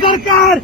सरकार